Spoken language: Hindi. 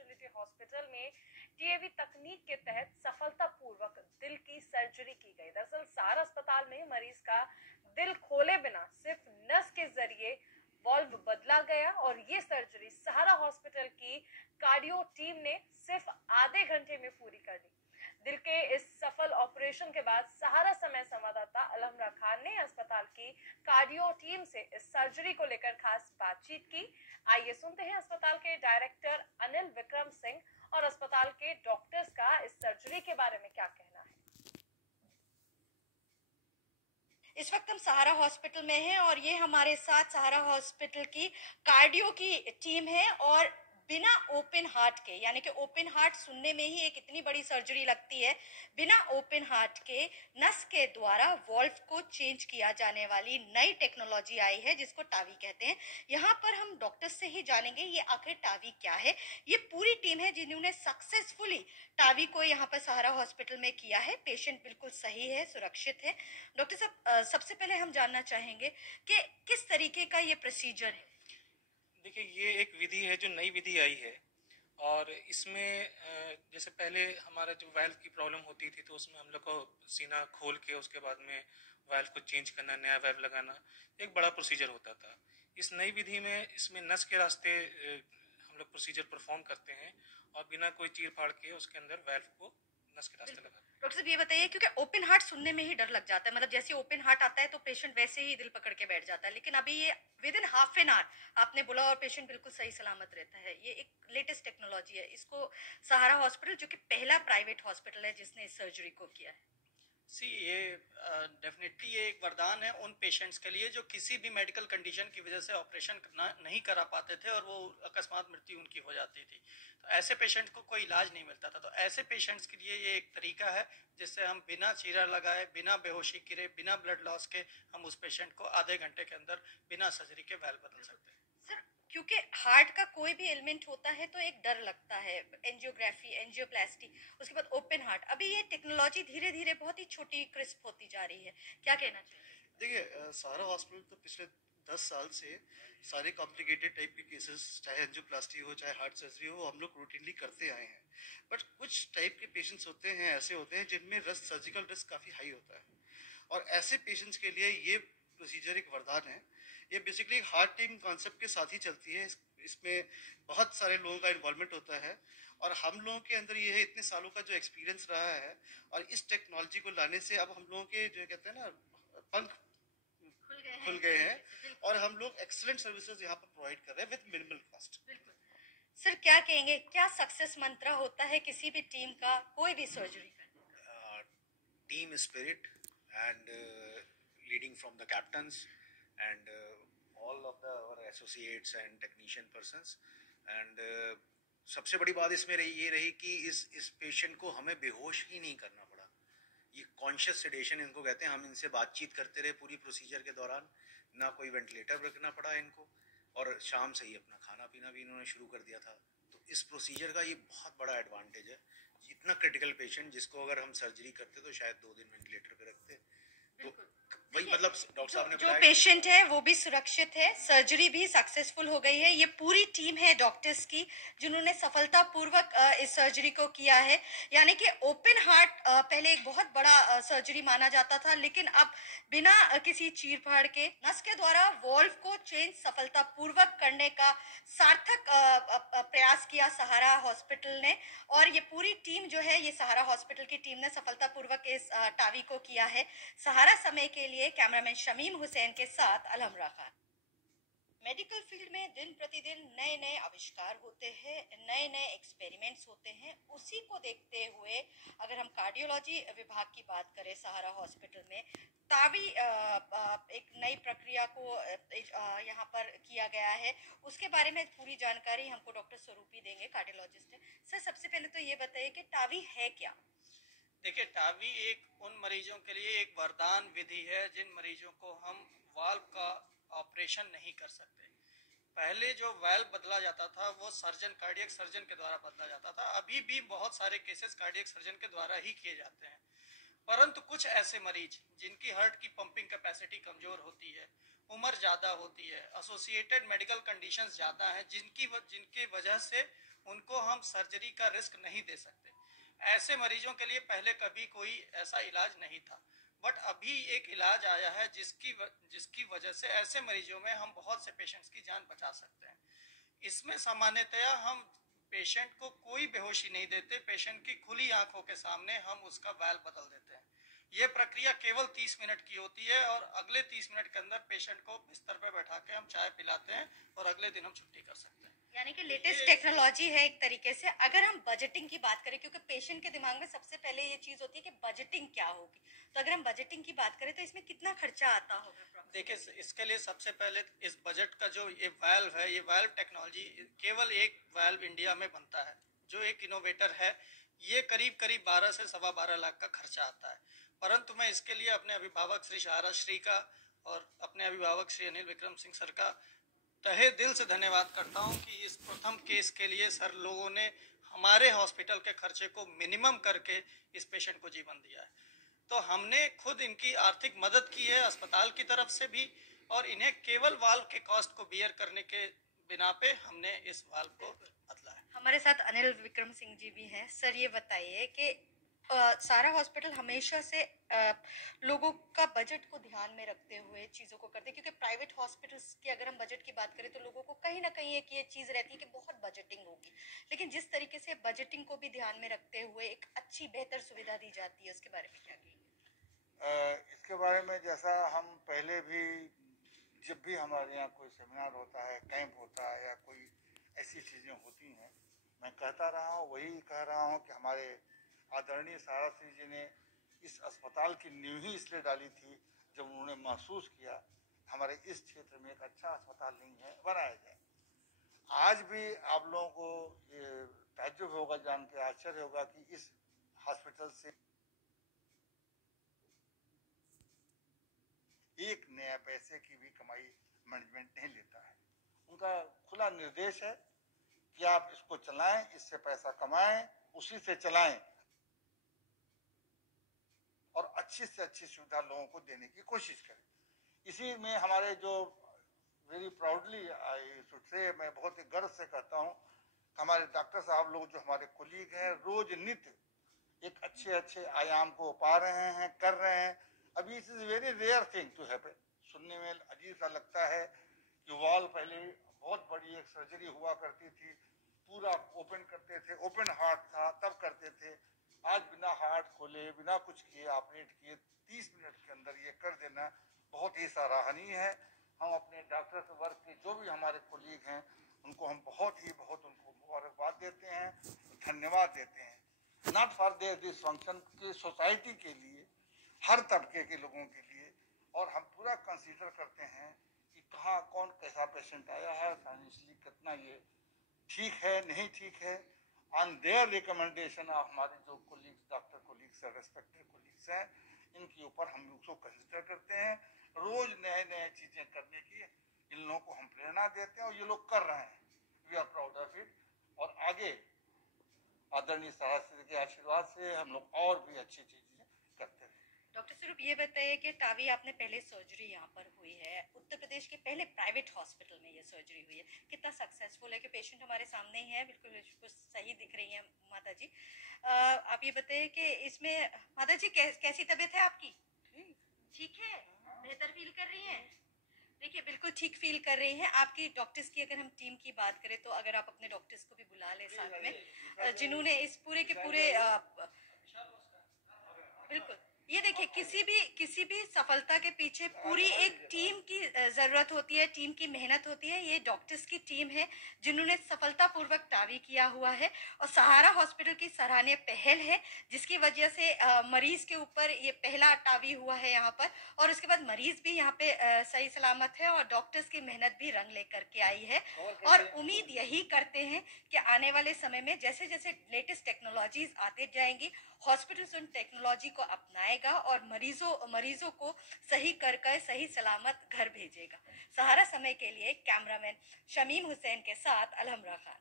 स्पेशलिटी हॉस्पिटल में टीएवी तकनीक के तहत सफलतापूर्वक दिल की सर्जरी की गई। दरअसल सहारा अस्पताल में मरीज का दिल खोले बिना सिर्फ नस के जरिए वॉल्व बदला गया और ये सर्जरी सहारा हॉस्पिटल की कार्डियो टीम ने सिर्फ आधे घंटे में पूरी कर दी। दिल के इस सफल ऑपरेशन के बाद सहारा समय संवाददाता अलहमरा खान ने अस्पताल की कार्डियो टीम से इस सर्जरी को लेकर खास बातचीत की। आइए सुनते हैं अस्पताल के डायरेक्टर अनिल विक्रम सिंह और अस्पताल के डॉक्टर्स का इस सर्जरी के बारे में क्या कहना है। इस वक्त हम सहारा हॉस्पिटल में हैं और ये हमारे साथ सहारा हॉस्पिटल की कार्डियो की टीम है और बिना ओपन हार्ट के, यानी कि ओपन हार्ट सुनने में ही एक इतनी बड़ी सर्जरी लगती है, बिना ओपन हार्ट के नस के द्वारा वॉल्व को चेंज किया जाने वाली नई टेक्नोलॉजी आई है जिसको टावी कहते हैं। यहाँ पर हम डॉक्टर से ही जानेंगे ये आखिर टावी क्या है। ये पूरी टीम है जिन्होंने सक्सेसफुली टावी को यहाँ पर सहारा हॉस्पिटल में किया है। पेशेंट बिल्कुल सही है, सुरक्षित है। डॉक्टर साहब, सबसे पहले हम जानना चाहेंगे कि किस तरीके का ये प्रोसीजर है। देखिए, ये एक विधि है जो नई विधि आई है और इसमें जैसे पहले हमारा जो वाल्व की प्रॉब्लम होती थी तो उसमें हम लोग को सीना खोल के उसके बाद में वाल्व को चेंज करना, नया वाल्व लगाना एक बड़ा प्रोसीजर होता था। इस नई विधि में इसमें नस के रास्ते हम लोग प्रोसीजर परफॉर्म करते हैं और बिना कोई चीर फाड़ के उसके अंदर वाल्व को नस के रास्ते लगाते हैं। डॉक्टर साहब ये बताइए, क्योंकि ओपन हार्ट सुनने में ही डर लग जाता है, मतलब जैसे ओपन हार्ट आता है तो पेशेंट वैसे ही दिल पकड़ के बैठ जाता है, लेकिन अभी ये with in half an hour आपने बोला और पेशेंट बिल्कुल सही सलामत रहता है। ये एक लेटेस्ट टेक्नोलॉजी है। इसको सहारा हॉस्पिटल, जो कि पहला प्राइवेट हॉस्पिटल है जिसने इस सर्जरी को किया है, ये डेफिनेटली ये एक वरदान है उन पेशेंट्स के लिए जो किसी भी मेडिकल कंडीशन की वजह से ऑपरेशन नहीं करा पाते थे और वो अकस्मात मृत्यु उनकी हो जाती थी। तो ऐसे पेशेंट को कोई इलाज नहीं मिलता था। तो ऐसे पेशेंट्स के लिए ये एक तरीका है जिससे हम बिना चीरा लगाए, बिना बेहोशी गिरे, बिना ब्लड लॉस के हम उस पेशेंट को आधे घंटे के अंदर बिना सर्जरी के वाल्व बदल सकते हैं। क्योंकि हार्ट का कोई भी एलिमेंट होता है तो एक डर लगता है, एंजियोग्राफी, एंजियोप्लास्टी, उसके बाद ओपन हार्ट। अभी ये टेक्नोलॉजी धीरे धीरे बहुत ही छोटी क्रिस्प होती जा रही है, क्या कहना चाहिए? देखिए, सहारा हॉस्पिटल तो पिछले 10 साल से सारे कॉम्प्लिकेटेड टाइप के केसेस, चाहे एंजियोप्लास्टी हो चाहे हार्ट सर्जरी हो, हम लोग रूटीनली करते आए हैं। बट कुछ टाइप के पेशेंट्स होते हैं, ऐसे होते हैं जिनमें रिस्क, सर्जिकल रिस्क काफ़ी हाई होता है और ऐसे पेशेंट्स के लिए ये प्रोसीजर एक वरदान है। ये बेसिकली एक हार्ट टीम कॉन्सेप्ट के साथ ही चलती है। इसमें बहुत सारे लोगों का इन्वॉल्वमेंट होता है और हम लोगों के अंदर ये है, इतने सालों का जो एक्सपीरियंस रहा है और इस टेक्नोलॉजी को लाने से अब हम लोगों के जो कहते हैं ना पंख खुल गए हैं और हम लोग एक्सीलेंट सर्विसेज यहाँ पर प्रोवाइड कर रहे हैं विद मिनिमल कॉस्ट। सर क्या कहेंगे, क्या सक्सेस मंत्र होता है किसी भी टीम का कोई भी सर्जरी का? Team spirit and leading from the captains and all of our associates and technician persons and सबसे बड़ी बात इसमें ये रही कि इस पेशेंट को हमें बेहोश ही नहीं करना पड़ा। ये कॉन्शियस सेडेशन इनको कहते हैं। हम इनसे बातचीत करते रहे पूरी प्रोसीजर के दौरान, ना कोई वेंटिलेटर रखना पड़ा इनको और शाम से ही अपना खाना पीना भी इन्होंने शुरू कर दिया था। तो इस प्रोसीजर का ये बहुत बड़ा एडवांटेज है। इतना क्रिटिकल पेशेंट जिसको अगर हम सर्जरी करते तो शायद 2 दिन वेंटिलेटर पे रखते, तो वही मतलब डॉक्टर साहब ने जो पेशेंट है वो भी सुरक्षित है, सर्जरी भी सक्सेसफुल हो गई है। ये पूरी टीम है डॉक्टर्स की जिन्होंने सफलतापूर्वक इस सर्जरी को किया है। यानी कि ओपन हार्ट पहले एक बहुत बड़ा सर्जरी माना जाता था, लेकिन अब बिना किसी चीर फाड़ के नस के द्वारा वॉल्व को चेंज सफलतापूर्वक करने का सार्थक प्रयास किया सहारा हॉस्पिटल ने और ये पूरी टीम जो है, ये सहारा हॉस्पिटल की टीम ने सफलतापूर्वक इस टावी को किया है। सहारा समय के लिए कैमरामैन शमीम हुसैन के साथ अलहमरा खान। मेडिकल फील्ड में दिन प्रतिदिन नए नए आविष्कार होते हैं, नए नए एक्सपेरिमेंट्स होते हैं। उसी को देखते हुए अगर हम कार्डियोलॉजी विभाग की बात करें, सहारा हॉस्पिटल में तावी एक नई प्रक्रिया को यहाँ पर किया गया है। उसके बारे में पूरी जानकारी हमको डॉक्टर स्वरूपी देंगे, कार्डियोलॉजिस्ट है। सर सबसे पहले तो ये बताइए कि टावी है क्या? देखिए, टावी एक उन मरीजों के लिए एक वरदान विधि है जिन मरीजों को हम वाल्व का ऑपरेशन नहीं कर सकते। पहले जो वाल्व बदला जाता था वो सर्जन, कार्डियक सर्जन के द्वारा बदला जाता था। अभी भी बहुत सारे केसेस कार्डियक सर्जन के द्वारा ही किए जाते हैं, परंतु कुछ ऐसे मरीज जिनकी हार्ट की पंपिंग कैपेसिटी कमजोर होती है, उम्र ज़्यादा होती है, एसोसिएटेड मेडिकल कंडीशंस ज़्यादा हैं, जिनकी वजह से उनको हम सर्जरी का रिस्क नहीं दे सकते। ऐसे मरीजों के लिए पहले कभी कोई ऐसा इलाज नहीं था, बट अभी एक इलाज आया है जिसकी वजह से ऐसे मरीजों में हम बहुत से पेशेंट्स की जान बचा सकते हैं। इसमें सामान्यतया हम पेशेंट को कोई बेहोशी नहीं देते, पेशेंट की खुली आंखों के सामने हम उसका वाल्व बदल देते हैं। ये प्रक्रिया केवल 30 मिनट की होती है और अगले 30 मिनट के अंदर पेशेंट को बिस्तर पर बैठा के हम चाय पिलाते हैं और अगले दिन हम छुट्टी कर सकते हैं। यानी कि लेटेस्ट टेक्नोलॉजी है एक तरीके से। अगर हम बजटिंग की बात करें, क्योंकि पेशेंट के दिमाग में सबसे पहले ये चीज होती है कि बजटिंग क्या होगी, तो अगर हम बजटिंग की बात करें तो इसमें कितना खर्चा आता होगा? देखिए, इसके लिए सबसे पहले इस बजट का जो ये वाल्व है, ये वाल्व टेक्नोलॉजी केवल एक वाल्व इंडिया में बनता है जो एक इनोवेटर है। ये करीब 12 से 12.25 लाख का खर्चा आता है, परंतु मैं इसके लिए अपने अभिभावक श्री सहारा श्री का और अपने अभिभावक श्री अनिल विक्रम सिंह सर का तहे दिल से धन्यवाद करता हूं कि इस प्रथम केस के लिए सर लोगों ने हमारे हॉस्पिटल के खर्चे को मिनिमम करके इस पेशेंट को जीवन दिया है। तो हमने खुद इनकी आर्थिक मदद की है अस्पताल की तरफ से भी, और इन्हें केवल वाल्व के कॉस्ट को बियर करने के बिना पे हमने इस वाल्व को बदला है। हमारे साथ अनिल विक्रम सिंह जी भी हैं। सर, ये बताइए कि सारा हॉस्पिटल हमेशा से लोगों का बजट को ध्यान में रखते हुए चीज़ों को करते हैं, क्योंकि प्राइवेट हॉस्पिटल्स की अगर हम बजट की बात करें तो लोगों को कहीं ना कहीं एक ये चीज़ रहती है कि बहुत बजटिंग होगी, लेकिन जिस तरीके से बजटिंग को भी ध्यान में रखते हुए एक अच्छी बेहतर सुविधा दी जाती है, उसके बारे में क्या कहेंगे? इसके बारे में जैसा हम पहले भी जब भी हमारे यहाँ कोई सेमिनार होता है, कैंप होता है या कोई ऐसी चीज़ें होती हैं, मैं कहता रहा हूँ, वही कह रहा हूँ कि हमारे आदरणीय सहारा श्री जी ने इस अस्पताल की नींव ही इसलिए डाली थी जब उन्होंने महसूस किया हमारे इस क्षेत्र में एक अच्छा अस्पताल नहीं है, बनाया जाए। आज भी आप लोगों को ये ताज्जुब होगा, जान के आश्चर्य होगा कि इस हॉस्पिटल से एक नया पैसे की भी कमाई मैनेजमेंट नहीं लेता है। उनका खुला निर्देश है कि आप इसको चलाएं, इससे पैसा कमाएं, उसी से चलाएं और अच्छी से अच्छी सुविधा लोगों को देने की कोशिश करें। इसी में हमारे जो very proudly I should say, मैं बहुत ही गर्व से कहता हूं, हमारे डॉक्टर साहब लोग जो हमारे कोलीग हैं, रोज नित्य एक अच्छे आयाम को पा रहे हैं, कर रहे हैं। अभी it is very rare thing to happen. सुनने में अजीब सा लगता है कि वॉल पहले बहुत बड़ी एक सर्जरी हुआ करती थी, पूरा ओपन करते थे, ओपन हार्ट था तब करते थे। आज बिना हार्ट खोले, बिना कुछ किए, ऑपरेट किए 30 मिनट के अंदर ये कर देना बहुत ही सराहनीय है। हम अपने डॉक्टर्स वर्ग के जो भी हमारे कोलीग हैं उनको हम बहुत उनको मुबारकबाद देते हैं, धन्यवाद देते हैं। Not for their this function की सोसाइटी के लिए, हर तबके के लोगों के लिए, और हम पूरा कंसीडर करते हैं कि कहाँ कौन कैसा पेशेंट आया है, फाइनेंशियली कितना ये ठीक है नहीं ठीक है। ऑन देयर रिकमेंडेशन ऑफ हमारे जो colleagues, doctor colleagues, respected colleagues हैं, इनके ऊपर हम लोग को कंसीडर करते हैं। रोज नए चीजें करने की इन लोगों को हम प्रेरणा देते हैं और ये लोग कर रहे हैं। We are proud of it. और आगे आदरणीय सहारा के आशीर्वाद से हम लोग और भी अच्छी चीजें करते हैं। डॉक्टर स्वरूप, ये बताइए कि तावी आपने पहले सर्जरी यहाँ पर हुई है, उत्तर प्रदेश के पहले प्राइवेट हॉस्पिटल में ये सर्जरी हुई है, कितना सक्सेसफुल है? कि पेशेंट हमारे सामने ही है, बिल्कुल सही दिख रही है माता जी। आप ये बताइए कि इसमें माता जी कैसी तबीयत है आपकी? ठीक है, बेहतर फील कर रही हैं? देखिए, बिल्कुल ठीक फील कर रही हैं। आपकी डॉक्टर्स की अगर हम टीम की बात करें तो अगर आप अपने डॉक्टर्स को भी बुला ले साथ में, जिन्होंने इस पूरे के पूरे बिल्कुल, ये देखिए, किसी भी सफलता के पीछे पूरी एक टीम की जरूरत होती है, टीम की मेहनत होती है। ये डॉक्टर्स की टीम है जिन्होंने सफलतापूर्वक टावी किया हुआ है, और सहारा हॉस्पिटल की सराहनीय पहल है जिसकी वजह से मरीज के ऊपर ये पहला टावी हुआ है यहाँ पर, और उसके बाद मरीज भी यहाँ पे सही सलामत है और डॉक्टर्स की मेहनत भी रंग लेकर के आई है। और उम्मीद यही करते हैं कि आने वाले समय में जैसे जैसे लेटेस्ट टेक्नोलॉजीज आते जाएंगी, हॉस्पिटल्स उन टेक्नोलॉजी को अपनाएगा और मरीजों को सही कर सही सलामत घर भेजेगा। सहारा समय के लिए कैमरामैन शमीम हुसैन के साथ अलहमरा खान।